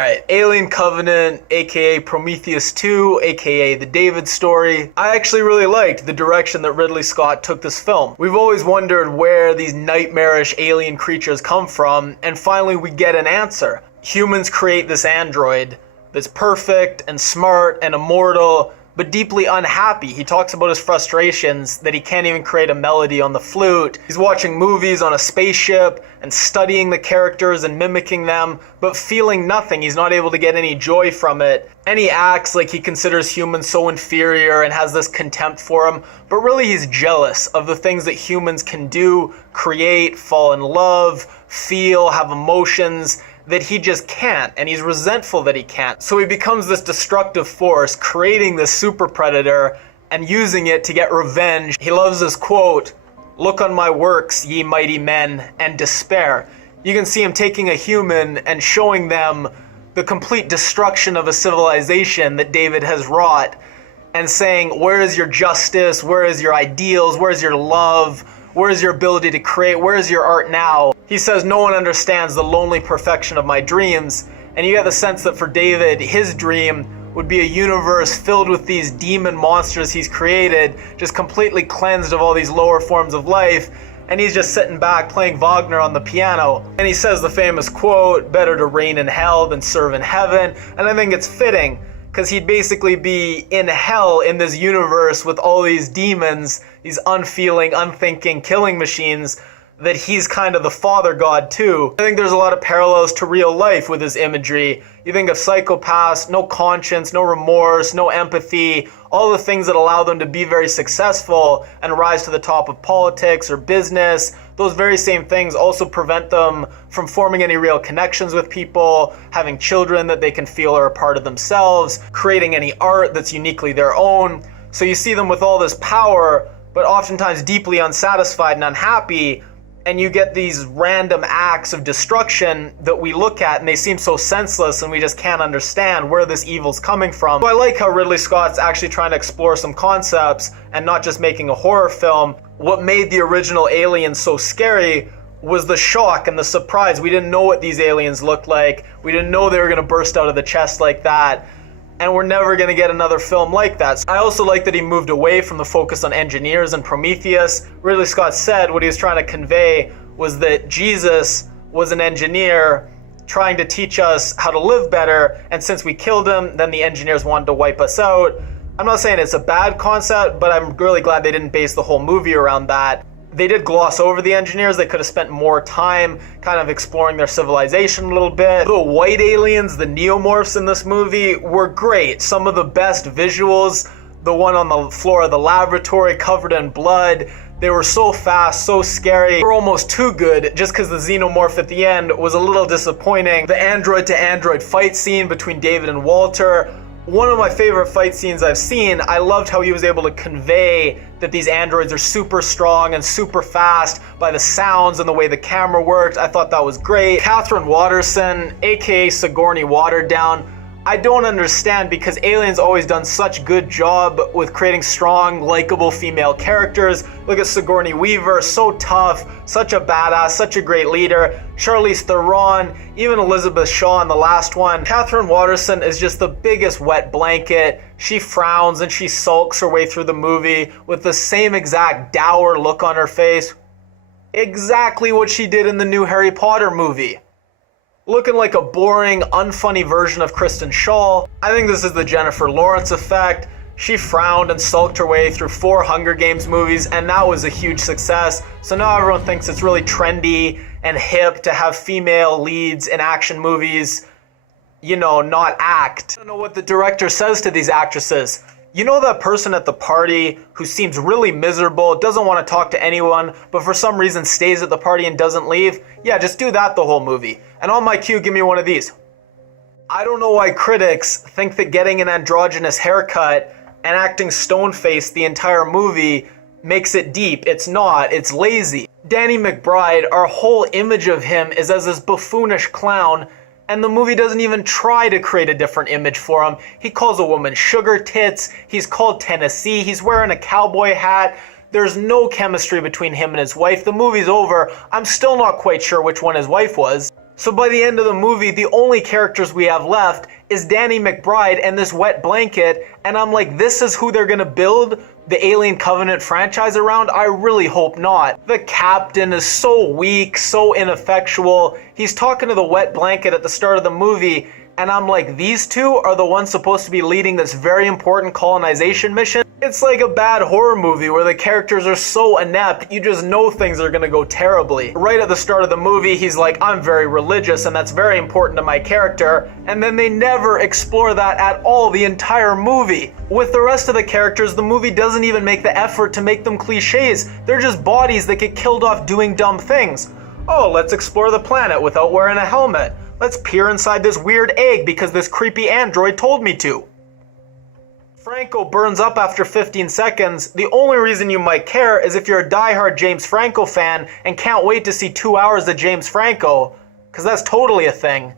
Alright, Alien Covenant, aka Prometheus 2, aka the David story. I actually really liked the direction that Ridley Scott took this film. We've always wondered where these nightmarish alien creatures come from, and finally we get an answer. Humans create this android that's perfect and smart and immortal, but deeply unhappy. He talks about his frustrations that he can't even create a melody on the flute. He's watching movies on a spaceship and studying the characters and mimicking them, but feeling nothing. He's not able to get any joy from it. And he acts like he considers humans so inferior and has this contempt for them, but really he's jealous of the things that humans can do, create, fall in love, feel, have emotions, that he just can't, and he's resentful that he can't. So he becomes this destructive force, creating this super predator and using it to get revenge. He loves this quote, "Look on my works, ye mighty men, and despair." You can see him taking a human and showing them the complete destruction of a civilization that David has wrought and saying, where is your justice? Where is your ideals? Where is your love? Where is your ability to create? Where is your art now? He says, no one understands the lonely perfection of my dreams. And you get the sense that for David, his dream would be a universe filled with these demon monsters he's created, just completely cleansed of all these lower forms of life. And he's just sitting back playing Wagner on the piano. And he says the famous quote, better to reign in hell than serve in heaven. And I think it's fitting, because he'd basically be in hell in this universe with all these demons, these unfeeling, unthinking killing machines, that he's kind of the father god too. I think there's a lot of parallels to real life with his imagery. You think of psychopaths, no conscience, no remorse, no empathy, all the things that allow them to be very successful and rise to the top of politics or business. Those very same things also prevent them from forming any real connections with people, having children that they can feel are a part of themselves, creating any art that's uniquely their own. So you see them with all this power, but oftentimes deeply unsatisfied and unhappy, and you get these random acts of destruction that we look at and they seem so senseless and we just can't understand where this evil's coming from. So I like how Ridley Scott's actually trying to explore some concepts and not just making a horror film. What made the original Alien so scary was the shock and the surprise. We didn't know what these aliens looked like. We didn't know they were going to burst out of the chest like that. And we're never going to get another film like that. I also like that he moved away from the focus on engineers and Prometheus. Ridley Scott said what he was trying to convey was that Jesus was an engineer trying to teach us how to live better, and since we killed him, then the engineers wanted to wipe us out. I'm not saying it's a bad concept, but I'm really glad they didn't base the whole movie around that. They did gloss over the engineers. They could have spent more time kind of exploring their civilization a little bit. The white aliens, the Neomorphs in this movie, were great. Some of the best visuals, the one on the floor of the laboratory covered in blood, they were so fast, so scary. They were almost too good just because the xenomorph at the end was a little disappointing. The android to android fight scene between David and Walter, one of my favorite fight scenes I've seen. I loved how he was able to convey that these androids are super strong and super fast by the sounds and the way the camera worked. I thought that was great. Catherine Waterston, aka Sigourney Watered Down, I don't understand, because Alien's always done such good job with creating strong, likable female characters. Look at Sigourney Weaver, so tough, such a badass, such a great leader. Charlize Theron, even Elizabeth Shaw in the last one. Catherine Waterston is just the biggest wet blanket. She frowns and she sulks her way through the movie with the same exact dour look on her face. Exactly what she did in the new Harry Potter movie. Looking like a boring, unfunny version of Kristen Schaal. I think this is the Jennifer Lawrence effect. She frowned and sulked her way through 4 Hunger Games movies, and that was a huge success. So now everyone thinks it's really trendy and hip to have female leads in action movies, you know, not act. I don't know what the director says to these actresses. You know that person at the party who seems really miserable, doesn't want to talk to anyone, but for some reason stays at the party and doesn't leave? Yeah, just do that the whole movie. And on my cue, give me one of these. I don't know why critics think that getting an androgynous haircut and acting stone-faced the entire movie makes it deep. It's not, it's lazy. Danny McBride, our whole image of him is as this buffoonish clown, and the movie doesn't even try to create a different image for him. He calls a woman sugar tits, he's called Tennessee, he's wearing a cowboy hat. There's no chemistry between him and his wife. The movie's over. I'm still not quite sure which one his wife was. So by the end of the movie, the only characters we have left is Danny McBride and this wet blanket, and I'm like, this is who they're gonna build the Alien Covenant franchise around? I really hope not. The captain is so weak, so ineffectual. He's talking to the wet blanket at the start of the movie, and I'm like, these two are the ones supposed to be leading this very important colonization mission? It's like a bad horror movie where the characters are so inept, you just know things are gonna go terribly. Right at the start of the movie, he's like, I'm very religious and that's very important to my character, and then they never explore that at all the entire movie. With the rest of the characters, the movie doesn't even make the effort to make them cliches. They're just bodies that get killed off doing dumb things. Oh, let's explore the planet without wearing a helmet. Let's peer inside this weird egg because this creepy android told me to. Franco burns up after 15 seconds. The only reason you might care is if you're a diehard James Franco fan and can't wait to see 2 hours of James Franco, because that's totally a thing.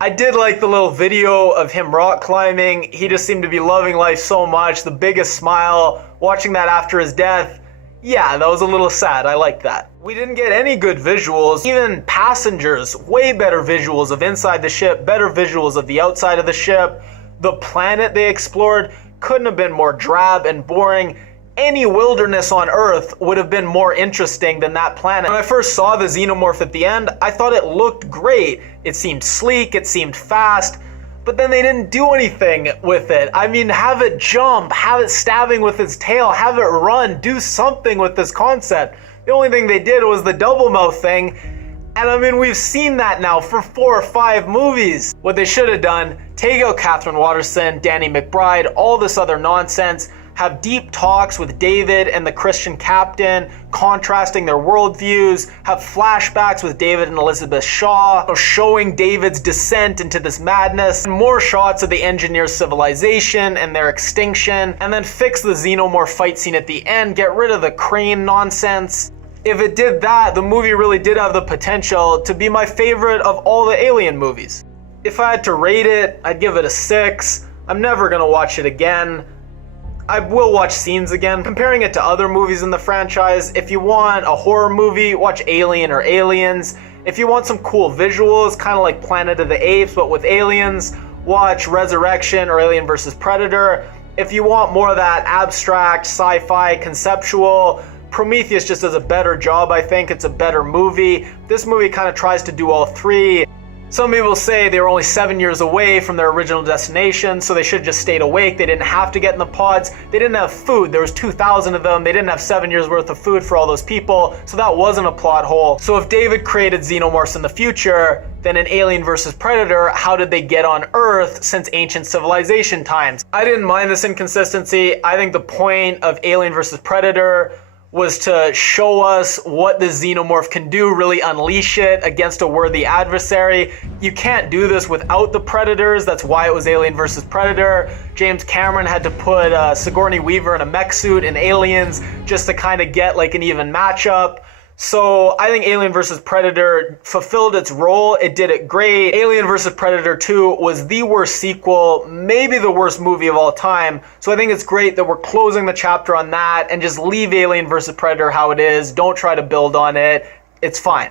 I did like the little video of him rock climbing. He just seemed to be loving life so much. The biggest smile. Watching that after his death, yeah, that was a little sad. I like that. We didn't get any good visuals. Even passengers, way better visuals of inside the ship, better visuals of the outside of the ship. The planet they explored couldn't have been more drab and boring. Any wilderness on Earth would have been more interesting than that planet. When I first saw the xenomorph at the end, I thought it looked great. It seemed sleek, it seemed fast, but then they didn't do anything with it. I mean, have it jump, have it stabbing with its tail, have it run, do something with this concept. The only thing they did was the double mouth thing, and I mean, we've seen that now for 4 or 5 movies. What they should have done, take out Catherine Waterston, Danny McBride, all this other nonsense, have deep talks with David and the Christian captain, contrasting their worldviews, have flashbacks with David and Elizabeth Shaw, showing David's descent into this madness, and more shots of the engineers' civilization and their extinction, and then fix the xenomorph fight scene at the end, get rid of the crane nonsense. If it did that, the movie really did have the potential to be my favorite of all the Alien movies. If I had to rate it, I'd give it a 6. I'm never gonna watch it again. I will watch scenes again. Comparing it to other movies in the franchise, if you want a horror movie, watch Alien or Aliens. If you want some cool visuals, kind of like Planet of the Apes, but with aliens, watch Resurrection or Alien vs. Predator. If you want more of that abstract, sci-fi, conceptual, Prometheus just does a better job, I think. It's a better movie. This movie kind of tries to do all three. Some people say they were only 7 years away from their original destination, so they should have just stayed awake. They didn't have to get in the pods. They didn't have food. There was 2,000 of them. They didn't have 7 years worth of food for all those people, so that wasn't a plot hole. So if David created xenomorphs in the future, then in Alien vs. Predator, how did they get on Earth since ancient civilization times? I didn't mind this inconsistency. I think the point of Alien vs. Predator was to show us what the xenomorph can do, really unleash it against a worthy adversary. You can't do this without the Predators. That's why it was Alien vs. Predator. James Cameron had to put Sigourney Weaver in a mech suit in Aliens just to kind of get like an even matchup. So I think Alien vs. Predator fulfilled its role. It did it great. Alien vs. Predator 2 was the worst sequel, maybe the worst movie of all time. So I think it's great that we're closing the chapter on that and just leave Alien vs. Predator how it is. Don't try to build on it. It's fine.